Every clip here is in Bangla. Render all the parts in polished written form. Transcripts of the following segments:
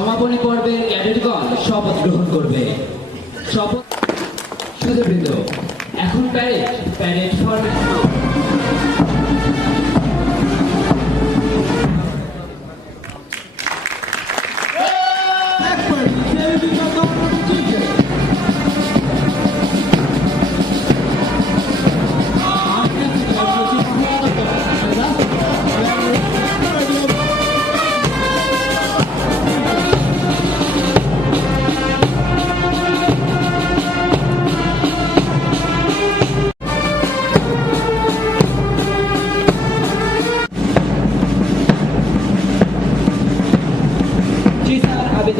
সমাপনী পর্বে ক্যাডেটগণ শপথ গ্রহণ করবে। শপথ সুধীবৃন্দ, এখন parade format.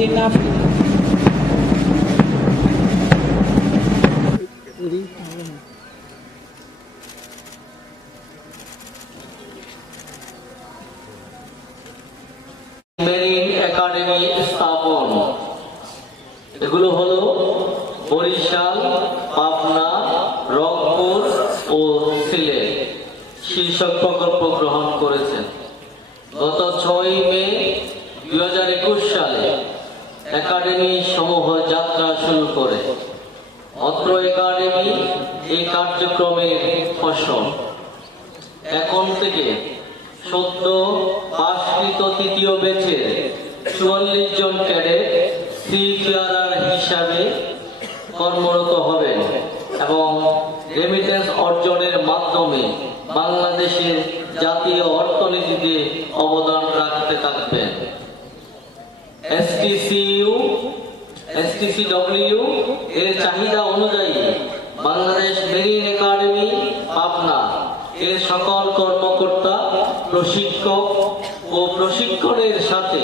Enough. Marine academy স্থাপন, এগুলো হলো বরিশাল, পাবনা, রংপুর ও সিলেট শীর্ষক প্রকল্প গ্রহণ করেছেন। গত 6 মে 2021 সালে একাডেমি সমূহ যাত্রা শুরু করে। অত্র একাডেমি এই কার্যক্রমের ফসল। এখন থেকে সদ্য পাশকৃত তৃতীয় ব্যাচের 44 জন ক্যাডেট সিপিআরআর হিসাবে কর্মরত হবেন এবং রেমিটেন্স অর্জনের মাধ্যমে বাংলাদেশের জাতীয় অর্থনীতিতে অবদান রাখতে থাকবেন। STCW এর চাহিদা অনুযায়ী বাংলাদেশ মেরিন একাডেমি পাবনা এর সকল কর্মকর্তা, প্রশিক্ষক ও প্রশিক্ষণের সাথে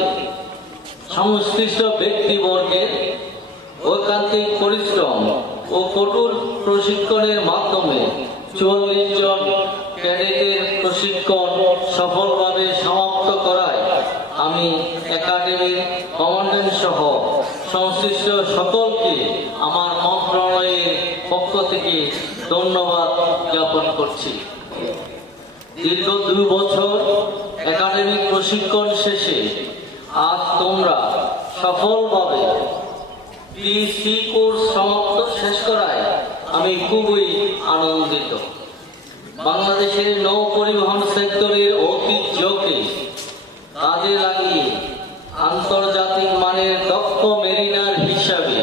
সংশ্লিষ্ট ব্যক্তিবর্গের ঐকান্তিক পরিশ্রম ও কঠোর প্রশিক্ষণের মাধ্যমে 44 জন ক্যাডেটের প্রশিক্ষণ সফলভাবে সমাপ্ত করায় আমি একাডেমির কমান্ডেন্ট সহ সংশ্লিষ্ট সকলকে আমার মন্ত্রণালয়ের পক্ষ থেকে ধন্যবাদ জ্ঞাপন করছি। দীর্ঘ 2 বছর একাডেমিক প্রশিক্ষণ শেষে আজ তোমরা সফলভাবে পিসি কোর্স সমাপ্ত শেষ করায় আমি খুবই আনন্দিত। বাংলাদেশের নৌ পরিবহন সেক্টরের ঐতিহ্যকে কাজে লাগিয়ে আন্তর্জাতিক মানের দক্ষ মেরিনার হিসাবে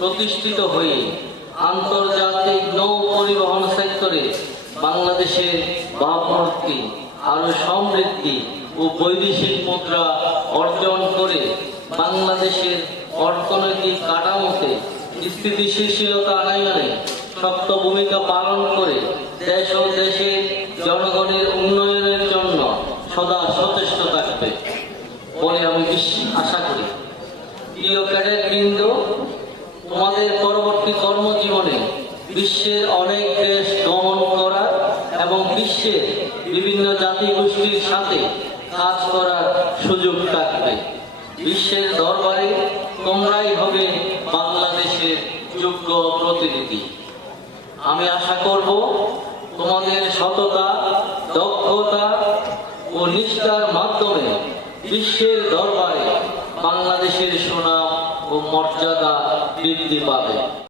প্রতিষ্ঠিত হয়ে আন্তর্জাতিক নৌ পরিবহন সেক্টরে বাংলাদেশের ভাবমূর্তি আরো সমৃদ্ধি ও বৈদেশিক মুদ্রা অর্জন করে বাংলাদেশের অর্থনৈতিক কাঠামোতে স্থিতিশীলতা আনয়নে শক্ত ভূমিকা পালন করে দেশ ও দেশের জনগণের উন্নয়নের জন্য সদা সচেষ্ট থাকবে বলে আমি আশা করি। প্রিয় ক্যাডেট বৃন্দ, তোমাদের পরবর্তী কর্মজীবনে বিশ্বের অনেক দেশ গমন করার এবং বিশ্বের বিভিন্ন জাতিগোষ্ঠীর সাথে কাজ করার সুযোগ থাকবে। বিশ্বের দরবারে তোমরাই হবে বাংলাদেশের যোগ্য প্রতিনিধি। আমি আশা করব তোমাদের সততা, দক্ষতা ও নিষ্ঠার মাধ্যমে বিশ্বের দরবারে বাংলাদেশের সুনাম ও মর্যাদা বৃদ্ধি পাবে।